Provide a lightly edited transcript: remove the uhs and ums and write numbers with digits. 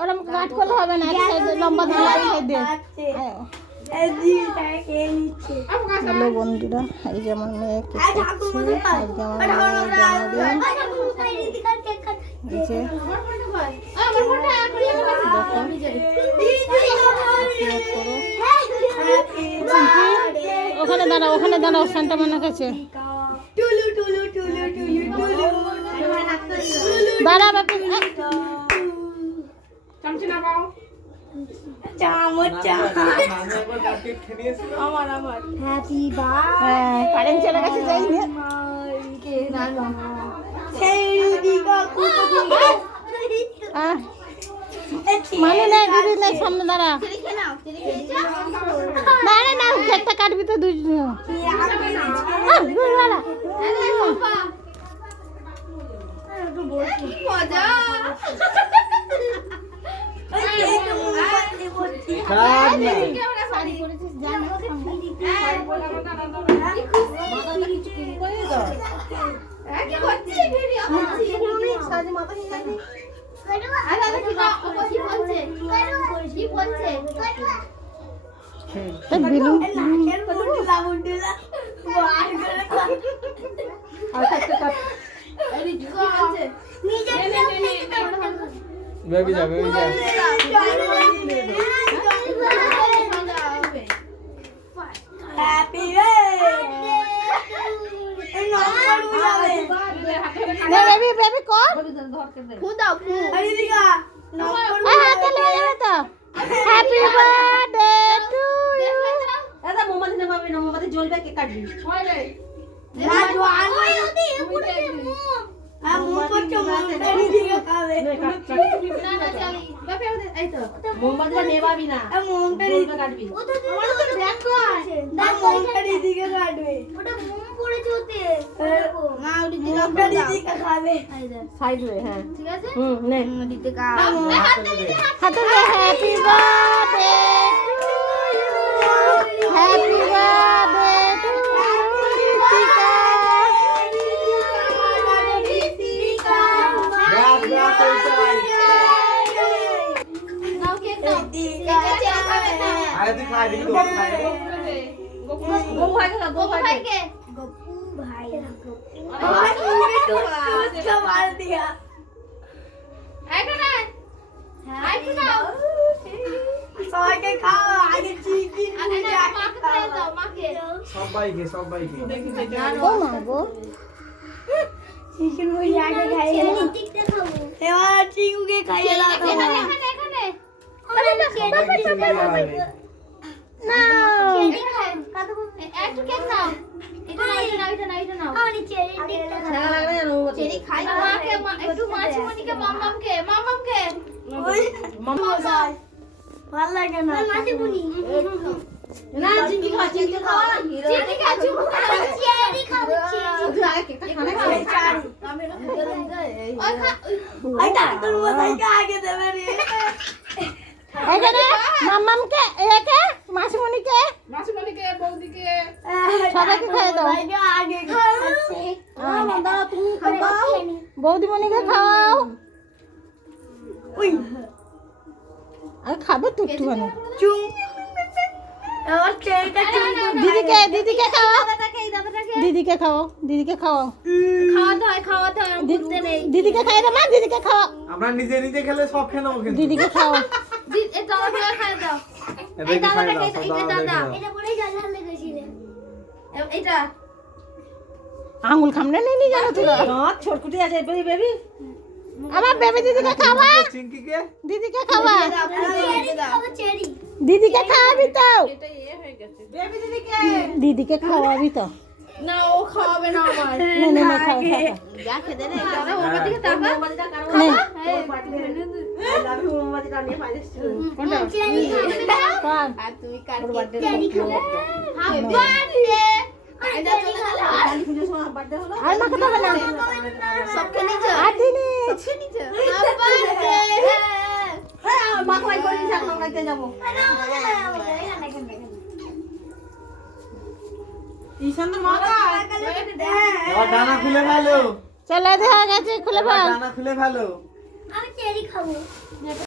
ওরকম কাট করলে হবে না, এক সাইডে লম্বা ধরে এক সাইডে। হ্যালো বন্ধুরা, এই যে আমার মেয়ে কেক কাটছে, আজকে আমার মেয়ের জন্মদিন। এই যে ওখানে দাঁড়াও, ওখানে দাঁড়াও, শান্তা মানার কাছে দাঁড়া বাপি। কারেন্ট চলে গেছে, যাই মানে না দিদি না, সামনে দাঁড়া দাঁড়া না, কেকটা কাটবি তো দুজন। বেবি যা, বেবি যা। হ্যাপি বার্থডে বেবি বেবি কর ফু দাও, ফু। আরে দিগা হাতে লেগে যাবে তো। Happy birthday to you. দাদা মোমবাতি নেবাবি না, মোমবাতি জ্বলবে, কেক কাটবি। না জোয়ান হইতে পুরো মুখ আর মুখ করতে মোমবাতি দিগা খাবে। না চালি বাপে এই তো মোমবাতিটা নেবাবি না, আর মোমবাতি কাটবি। ও তো দেখো না মোমবাতি দিগা কাটবে। ওটা মুখ পড়েছে ওতে। না ওটা দিগা খাবে। সাইড হয়ে, হ্যাঁ ঠিক আছে, নে দিতে কা হাতে happy birthday to you. Happy birthday to Ritika. ব্যাস ব্যাস, এইটাই। নাও কেক নাও। আরে তুই খা, দেখি তো খাই। গো ভাই কে, গো ভাই কে। গপ্পু ভাই ভাই মুখে তো চুচকা মার দিয়া। আইটো না, আইটো না। সবাইকে খাও, আগে চিকেন আগে না মাকে খাইয়ে দাও, মাকে। সবাইকে, সবাইকে। ও মা গো, চিকেন মুড়ি আগে খাইয়ে দাও। এবার চিকুকে খাইয়ে দাও। এখানে এখানে এখানে। সবাইকে নিয়ে আয়। না একটু কেক নাও। এটা নাও, এটা নাও, এটা নাও, এটা নাও। আমি চেরি টিকটা খাবো। লাগা লাগা না, চেরি খাই না। মাকে একটু মাছিমণিকে, মামামকে, মামামকে। মামা ভাই ভালো লাগে না মাছিমণি। না চিংকি খাও, চিংকি খাও। চিংকি খাও, চেরি খাবো, চেরি। তুই আগে কেকটা খানা খা। আমি ওই খা। আই ডাক্তার মশাইকে আগে দেবে রে। এখানে মাম্মামকে, একে মাসিমণিকে, মাছিমণিকে, বৌদিকে। সবাইকে খাইয়ে দাও। সবাইকে আগে খাচ্ছে। দাদা তুমি খাও। বৌদিমণিকে খাওয়াও। উই আর খাবে তো একটুখানি। চুম এবার চেরিটা দিদিকে, দিদিকে খাওয়াও, দাদাটাকে, এই দাদাটাকে। দিদিকে খাওয়াও, দিদিকে খাওয়াও। খাওয়াতে হয়, খাওয়াতে হয়। বুঝতে নেই। দিদিকে খাইয়ে দাও, মা দিদিকে খাওয়াও, আমরা নিজে নিজে খেলে সব খেয়ে নেবো কিন্তু। দিদিকে খাওয়াও। এই দাদাটাকে খাইয়ে দাও। এই এদেরকে খাই দাও, দাদাটাকে, সব এই দাদা। দাদাদেরকে দাও। এটা বলেই জল ঢালতে গেছিলে। এইটা। আঙুল খামড়ে নিয়ে জানো তোরা। দাঁত ছটকুটি আছে, বেবি বেবি। আমার বেবি দিদিকে খাওয়া, চিংকিকে দিদিকে খাওয়া, চেরি খাবো, চেরি। দিদিকে খাওয়াবি তো, এটা ইয়ে হয়ে গেছে। বেবি দিদিকে। দিদিকে খাওয়াবি তো। না ও খাওয়াবে না আমার। নে নে নে খাও খাও। যা খেতে রে, দাদা ওর দিকে তাকা। মোমবাতিটা কারো নে। আমি মোমবাতিটা নিয়ে পাইছি। কোনটা? চেরি খাবো। কর। আর তুমি কার চেরি খাবো। Happy birthday. এটা চেরি খাবো। কালী পুজোর সময় বার্থডে হলো। আর মাকে দেবে না। সব খেয়ে নিছো? আর দিনি। খেয়ে নিছো? Happy birthday. হ্যাঁ, মা কই করে দিছ, আমরা খাইতে যাব। ঈশান মা এবার ডানা খুলে ফেলো। চলো দেখা গেছে খুলে ফেল ডানা খুলে ফেলো আমি চেরি খাবো